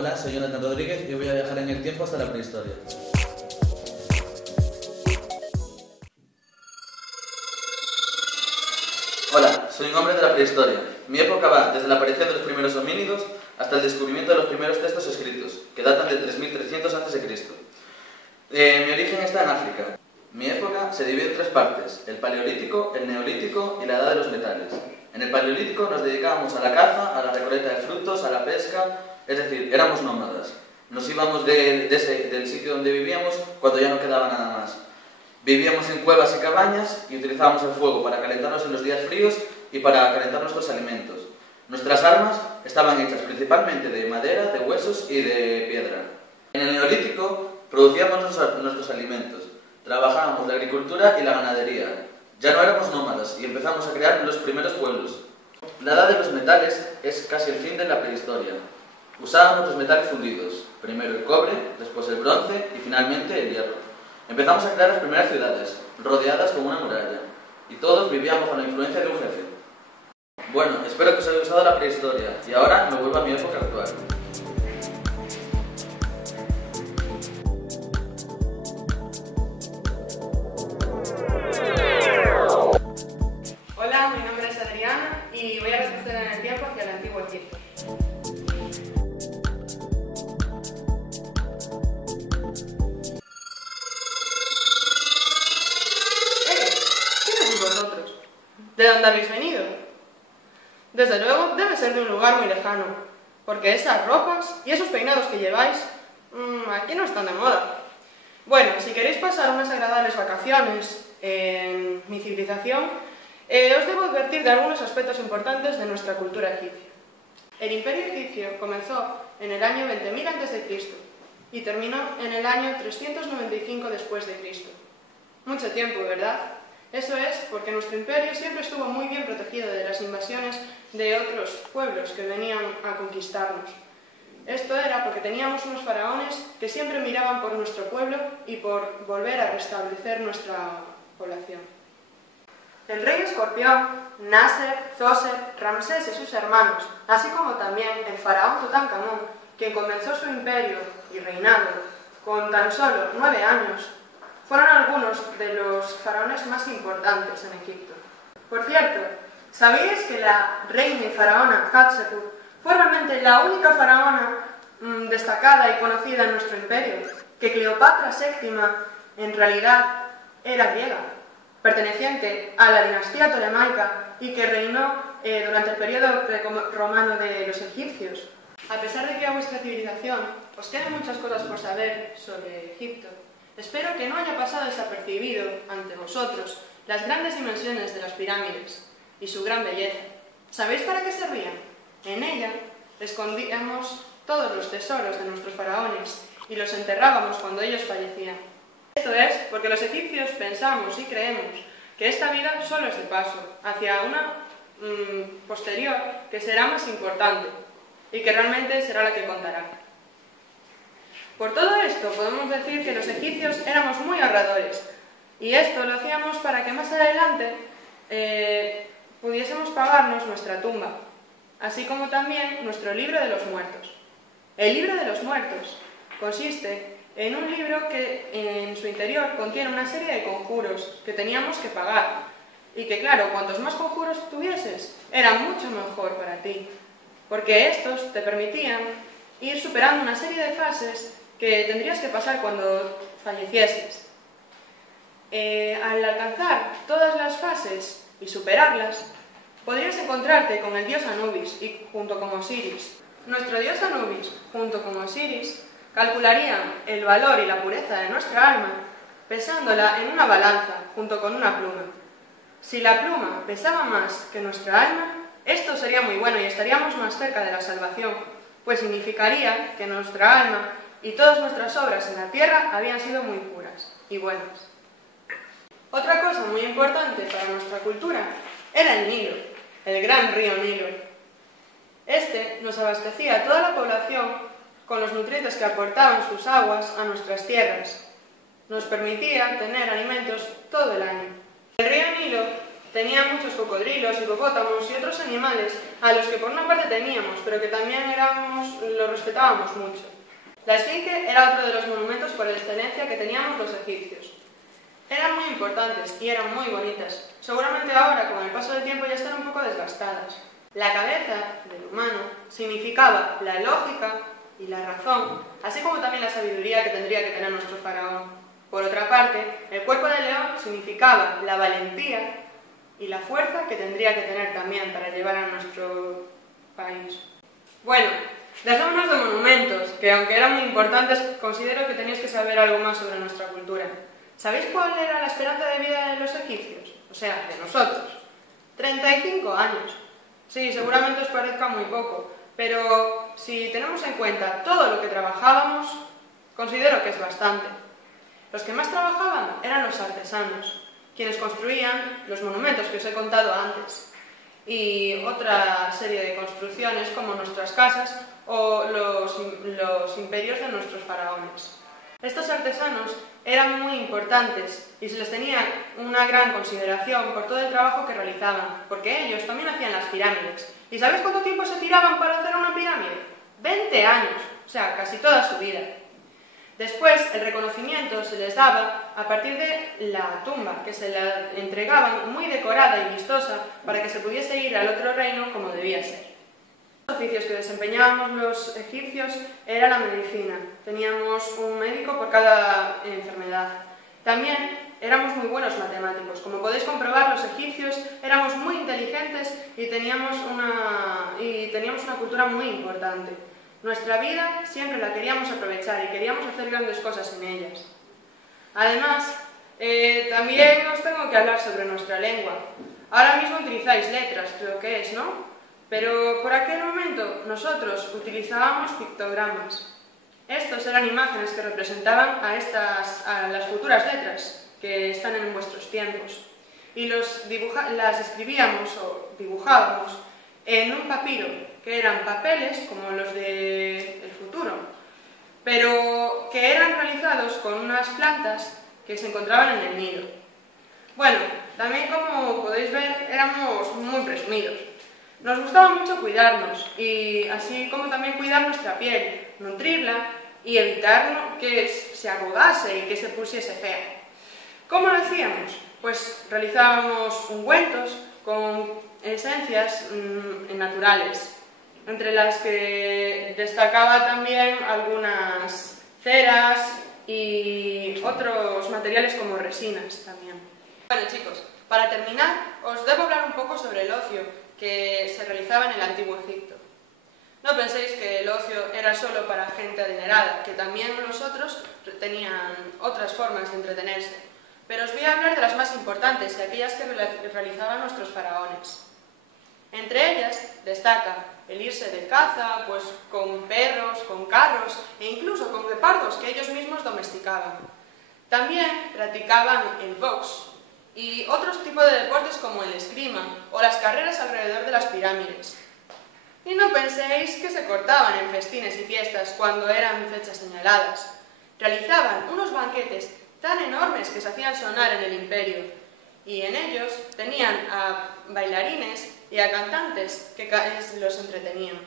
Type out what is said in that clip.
Hola, soy Jonathan Rodríguez y voy a viajar en el tiempo hasta la prehistoria. Hola, soy un hombre de la prehistoria. Mi época va desde la aparición de los primeros homínidos hasta el descubrimiento de los primeros textos escritos, que datan de 3300 a.C. Mi origen está en África. Mi época se divide en tres partes: el Paleolítico, el Neolítico y la Edad de los Metales. En el Paleolítico nos dedicábamos a la caza, a la recolecta de frutos, a la pesca, es decir, éramos nómadas. Nos íbamos del sitio donde vivíamos cuando ya no quedaba nada más. Vivíamos en cuevas y cabañas y utilizábamos el fuego para calentarnos en los días fríos y para calentar nuestros alimentos. Nuestras armas estaban hechas principalmente de madera, de huesos y de piedra. En el Neolítico producíamos nuestros alimentos, trabajábamos la agricultura y la ganadería. Ya no éramos nómadas y empezamos a crear los primeros pueblos. La edad de los metales es casi el fin de la prehistoria. Usábamos los metales fundidos, primero el cobre, después el bronce y finalmente el hierro. Empezamos a crear las primeras ciudades, rodeadas con una muralla, y todos vivíamos bajo la influencia de un jefe. Bueno, espero que os haya gustado la prehistoria, y ahora me vuelvo a mi época actual. Hola, mi nombre es Adriana y voy a retroceder en el tiempo hacia el antiguo Egipto. ¿Quiénes sois vosotros? ¿De dónde habéis venido? Desde luego debe ser de un lugar muy lejano, porque esas ropas y esos peinados que lleváis, aquí no están de moda. Bueno, si queréis pasar unas agradables vacaciones en mi civilización, os debo advertir de algunos aspectos importantes de nuestra cultura egipcia. El imperio egipcio comenzó en el año 20.000 a.C. y terminó en el año 395 después de Cristo. Mucho tiempo, ¿verdad? Eso es porque nuestro imperio siempre estuvo muy bien protegido de las invasiones de otros pueblos que venían a conquistarnos. Esto era porque teníamos unos faraones que siempre miraban por nuestro pueblo y por volver a restablecer nuestra población. El rey Escorpión, Nasser, Zoser, Ramsés y sus hermanos, así como también el faraón Tutankamón, quien comenzó su imperio y reinado con tan solo 9 años, fueron algunos de los faraones más importantes en Egipto. Por cierto, ¿sabíais que la reina y faraona Hatshepsut fue realmente la única faraona destacada y conocida en nuestro imperio? Que Cleopatra VII en realidad era griega, perteneciente a la dinastía tolemaica y que reinó durante el periodo romano de los egipcios. A pesar de que a vuestra civilización os quedan muchas cosas por saber sobre Egipto, espero que no haya pasado desapercibido ante vosotros las grandes dimensiones de las pirámides y su gran belleza. ¿Sabéis para qué servían? En ella escondíamos todos los tesoros de nuestros faraones y los enterrábamos cuando ellos fallecían. Esto es porque los egipcios pensamos y creemos que esta vida solo es de paso, hacia una posterior que será más importante y que realmente será la que contará. Por todo esto podemos decir que los egipcios éramos muy ahorradores y esto lo hacíamos para que más adelante pudiésemos pagarnos nuestra tumba, así como también nuestro libro de los muertos. El libro de los muertos consiste en un libro que en su interior contiene una serie de conjuros que teníamos que pagar y que, claro, cuantos más conjuros tuvieses, era mucho mejor para ti, porque estos te permitían ir superando una serie de fases que tendrías que pasar cuando fallecieses. Al alcanzar todas las fases y superarlas, podrías encontrarte con el dios Anubis y junto con Osiris. Nuestro dios Anubis, junto con Osiris, calcularían el valor y la pureza de nuestra alma pesándola en una balanza junto con una pluma. Si la pluma pesaba más que nuestra alma, esto sería muy bueno y estaríamos más cerca de la salvación, pues significaría que nuestra alma y todas nuestras obras en la tierra habían sido muy puras y buenas. Otra cosa muy importante para nuestra cultura era el Nilo, el gran río Nilo. Este nos abastecía a toda la población con los nutrientes que aportaban sus aguas a nuestras tierras. Nos permitía tener alimentos todo el año. El río Nilo Tenía muchos cocodrilos, hipopótamos y otros animales a los que por una parte temíamos, pero que también los respetábamos mucho. La Esfinge era otro de los monumentos por excelencia que teníamos los egipcios. Eran muy importantes y eran muy bonitas. Seguramente ahora, con el paso del tiempo, ya están un poco desgastadas. La cabeza del humano significaba la lógica y la razón, así como también la sabiduría que tendría que tener nuestro faraón. Por otra parte, el cuerpo del león significaba la valentía y la fuerza que tendría que tener también para llevar a nuestro país. Bueno, dejémonos de monumentos, que aunque eran muy importantes, considero que tenéis que saber algo más sobre nuestra cultura. ¿Sabéis cuál era la esperanza de vida de los egipcios? O sea, de nosotros. 35 años. Sí, seguramente os parezca muy poco, pero si tenemos en cuenta todo lo que trabajábamos, considero que es bastante. Los que más trabajaban eran los artesanos, quienes construían los monumentos que os he contado antes, y otra serie de construcciones como nuestras casas o los imperios de nuestros faraones. Estos artesanos eran muy importantes y se les tenía una gran consideración por todo el trabajo que realizaban, porque ellos también hacían las pirámides. ¿Y sabéis cuánto tiempo se tiraban para hacer una pirámide? 20 años, o sea, casi toda su vida. Después, el reconocimiento se les daba a partir de la tumba, que se la entregaban muy decorada y vistosa para que se pudiese ir al otro reino como debía ser. Los oficios que desempeñábamos los egipcios era la medicina. Teníamos un médico por cada enfermedad. También éramos muy buenos matemáticos. Como podéis comprobar, los egipcios éramos muy inteligentes y teníamos una cultura muy importante. Nuestra vida siempre la queríamos aprovechar y queríamos hacer grandes cosas en ellas. Además, también os tengo que hablar sobre nuestra lengua. Ahora mismo utilizáis letras, creo que es, ¿no? Pero por aquel momento nosotros utilizábamos pictogramas. Estos eran imágenes que representaban a las futuras letras que están en vuestros tiempos. Y las escribíamos o dibujábamos en un papiro, que eran papeles como los del futuro, pero que eran realizados con unas plantas que se encontraban en el Nilo. Bueno, también como podéis ver, éramos muy presumidos. Nos gustaba mucho cuidarnos, y así como también cuidar nuestra piel, nutrirla y evitar que se arrugase y que se pusiese fea. ¿Cómo lo hacíamos? Pues realizábamos ungüentos con esencias naturales, entre las que destacaba también algunas ceras y otros materiales como resinas también. Bueno chicos, para terminar os debo hablar un poco sobre el ocio que se realizaba en el Antiguo Egipto. No penséis que el ocio era solo para gente adinerada, que también los otros tenían otras formas de entretenerse. Pero os voy a hablar de las más importantes y aquellas que realizaban nuestros faraones. Entre ellas destaca el irse de caza, pues con perros, con carros e incluso con guepardos que ellos mismos domesticaban. También practicaban el box y otros tipos de deportes como el esgrima o las carreras alrededor de las pirámides. Y no penséis que se cortaban en festines y fiestas cuando eran fechas señaladas. Realizaban unos banquetes tan enormes que se hacían sonar en el imperio, y en ellos tenían a bailarines y a cantantes que los entretenían.